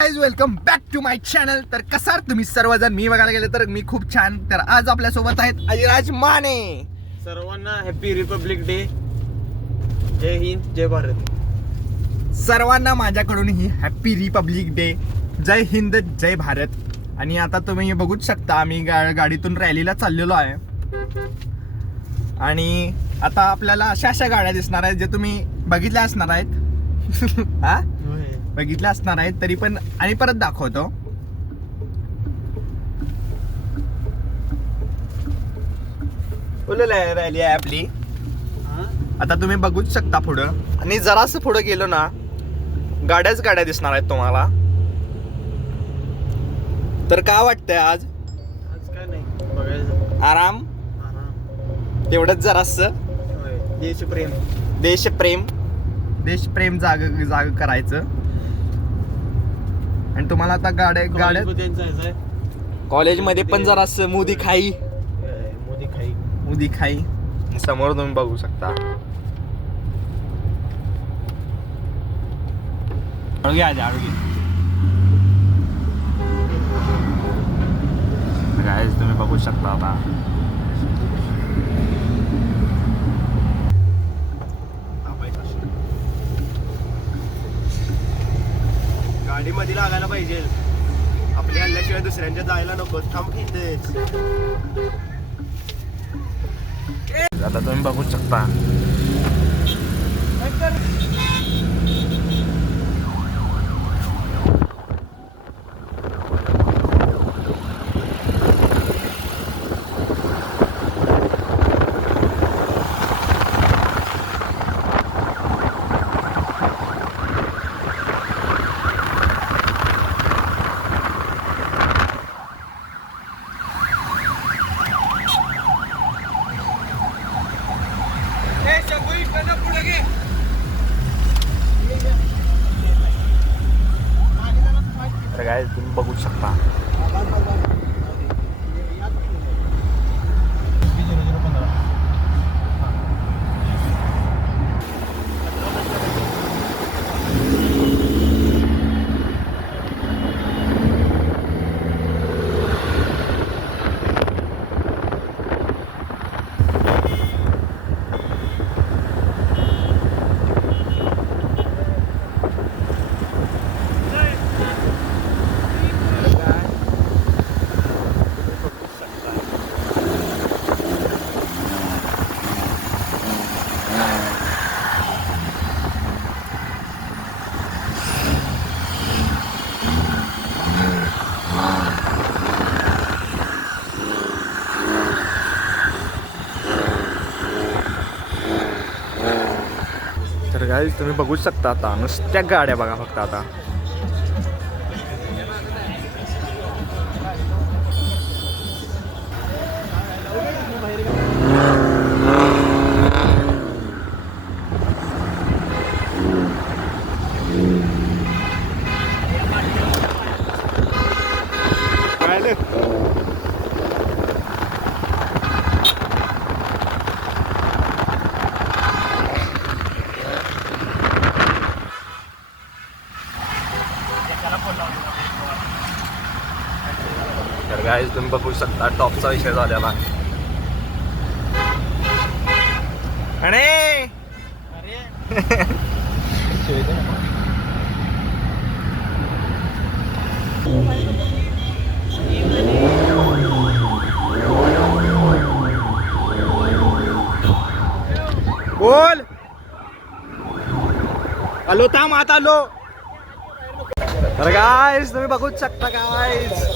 Welcome back to my channel. तर कसा तुम्ही सर्वजण. मी बघायला गेले तर मी खूप छान. तर आज आपल्या सोबत आहेत अजिराज माने. सर्वांना हॅपी रिपब्लिक डे. जय हिंद जय भारत. सर्वांना माझ्याकडून ही हॅपी रिपब्लिक डे. जय हिंद जय भारत. आणि आता तुम्ही बघूच शकता आम्ही गाडीतून रॅलीला चाललेलो आहे. आणि आता आपल्याला अशा अशा गाड्या दिसणार आहेत जे तुम्ही बघितल्या असणार आहेत. हा बघितल्या असणार आहेत तरी पण आणि परत दाखवतो. रॅली आहे आपली. आता तुम्ही बघूच शकता पुढं. आणि जरासं पुढं गेलो ना गाड्याच गाड्या दिसणार आहेत तुम्हाला. तर काय वाटतंय आज काय नाही बघायचं. आराम तेवढंच जरासं. देशप्रेम देशप्रेम जाग करायचं. आणि तुम्हाला आता गाड्या कॉलेजमध्ये पण जरासं मोदी खाई समोर तुम्ही बघू शकता. गाईज तुम्ही बघू शकता आता. गाडीमध्ये लागायला पाहिजे. आपल्या हल्ल्याशिवाय दुसऱ्यांच्या जायला नको. थांब इथेच. आता तुम्ही बघू शकता. तर काय तुम्ही बघू शकता. तर काय तुम्ही बघू शकता आता नुसत्या गाड्या बघा फक्त आता. तर गाईज तुम्ही बघू शकता टॉपचा विषय झालेला. आणि बोल आलो थांब आता आलो. तर गाईज तुम्ही बघूच शकता गाईज.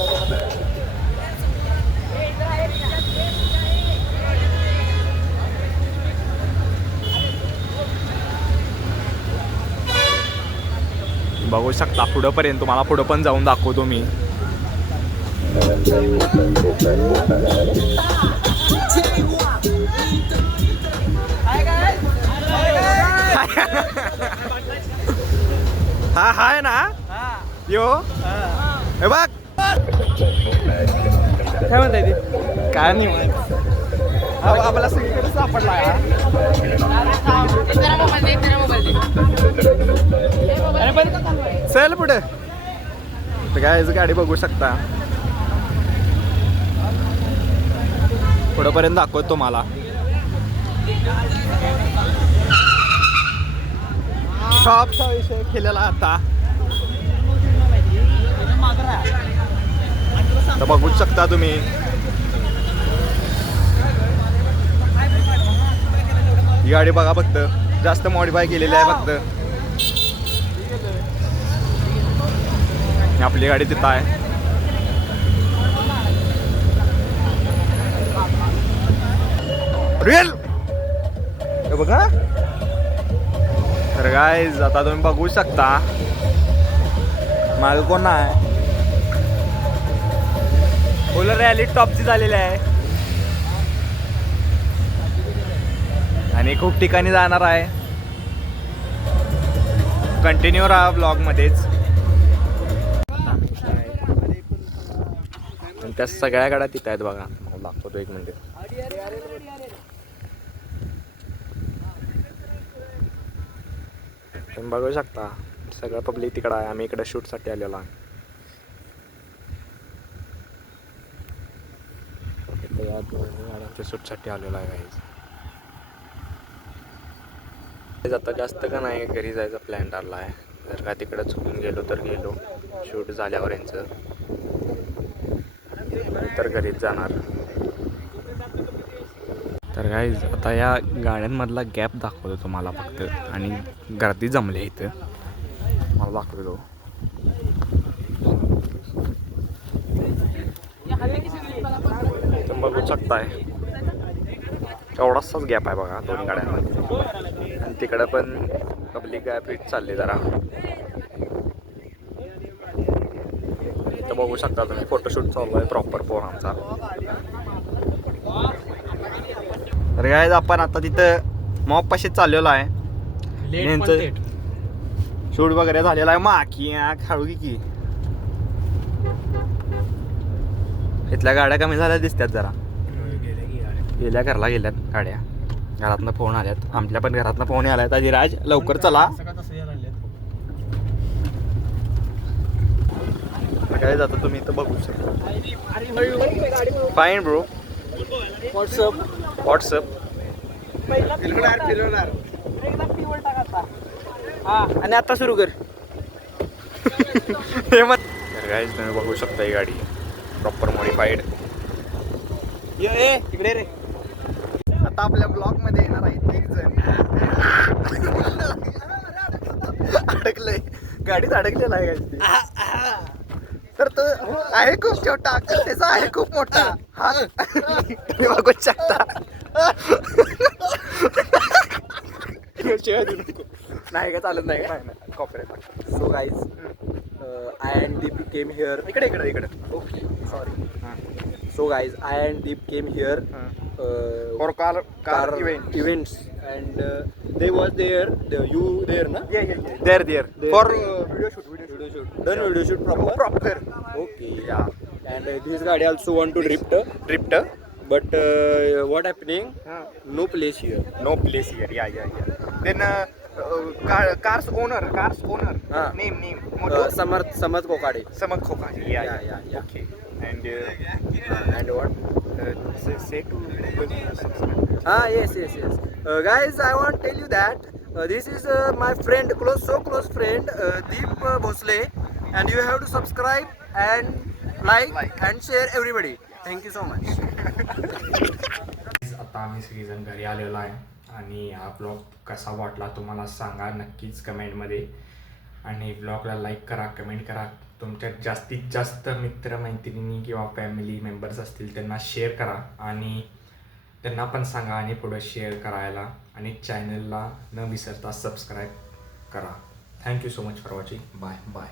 बघू शकता पुढं पर्यंत. तुम्हाला पुढं पण जाऊन दाखवतो मी. हा हाय ना यो हे बघ काय म्हणताय ते. काय नाही आपला सगळीकडे सापडला. चल पुढे काय गाडी बघू शकता, पुढेपर्यंत दाखवतो तुम्हाला. शॉपचा विषय केलेला आता तर बघूच शकता तुम्ही. ही गाडी बघा फक्त, जास्त मॉडिफाय केलेली आहे फक्त. आपली गाडी तिथं आहे. रिअल बघा. तर गाईज आता तुम्ही बघू शकता माग कोण आहे. फुल रॅली टॉपची झालेली आहे आणि खूप ठिकाणी जाणार आहे. कंटिन्यू राहा ब्लॉग मध्येच. त्या सगळ्या गाड्या तिथं आहेत बघा. दाखवतो एक मिनिट. तुम्ही बघू शकता सगळं पब्लिक तिकडं आहे. आम्ही इकडे शूटसाठी आलेलो आहे. या दोन्ही गाड्यांच्या शूटसाठी आलेलो आहे गाईज. आता जास्त का नाही, घरी जायचा प्लॅन ठरला आहे. जर का तिकडं चुकून गेलो तर गेलो, शूट झाल्यावर यांचं तर घरीच जाणार. तर गाईज आता या गाड्यांमधला गॅप दाखवतो तुम्हाला फक्त, आणि गर्दी जमली इथं मला दाखवतो. तुम्ही बघू शकताय एवढाच गॅप आहे बघा दोन्ही गाड्यांमध्ये. आणि तिकडं पण पब्लिक गॅप चालली जरा. इथं बघू शकता तुम्ही फोटोशूट चालू आहे प्रॉपर पोरांचा. तर काय आपण आता तिथं मॉप पाशी चाललेलो आहे. शूट वगैरे झालेला आहे. माकी खाळू की इथल्या गाड्या कमी झाल्या दिसतात जरा. गेल्या घरला गेल्यात गाड्या. घरातनं फोन आल्यात. आमच्या पण घरातनं फोन आल्यात. अजिराज लवकर चला. काय जातं तुम्ही इथं बघू शकता. Fine bro. व्हॉट्सअप आणि आता सुरू कर. गाईज तुम्ही बघू शकता ही गाडी प्रॉपर मॉडिफाईड. इकडे रे. आता आपल्या ब्लॉग मध्ये येणार आहे एक जण अडकलंय. गाडीत अडकलेला आहे गाडी. तर तो आहे खूप छोटा, त्याचा आहे खूप मोठा. हा तुम्ही बघू शकता. नाही का चालत नाही का cooperate. So guys I and Deep came here. इकडे Okay, sorry. So guys, I and Deep came here for car events, and they was there. You there, na? Yeah. There. For video shoot. Done video shoot proper. Okay. Yeah. And this guy also want to drift. But what happening? No place here. Yeah. Then cars owner. Name. Samarth Kokade. Samarth Kokade. Yeah. Okay. And And what? say to subscribe. Yes. Guys, I want to tell you that this is my friend, close friend, Deep Bhosle, and you have to subscribe and like and share everybody. Thank you so much. आता आम्ही सगळेजण घरी आलेलो आहे आणि हा blog कसा वाटला तुम्हाला सांगा नक्कीच कमेंटमध्ये. आणि ब्लॉगला लाईक करा, कमेंट करा. तुमच्यात जास्तीत जास्त मित्रमैत्रिणी किंवा फॅमिली मेंबर्स असतील त्यांना शेअर करा आणि त्यांना पण सांगा आणि पुढे शेअर करायला. आणि चॅनलला न विसरता सबस्क्राईब करा. Thank you so much for watching. Bye.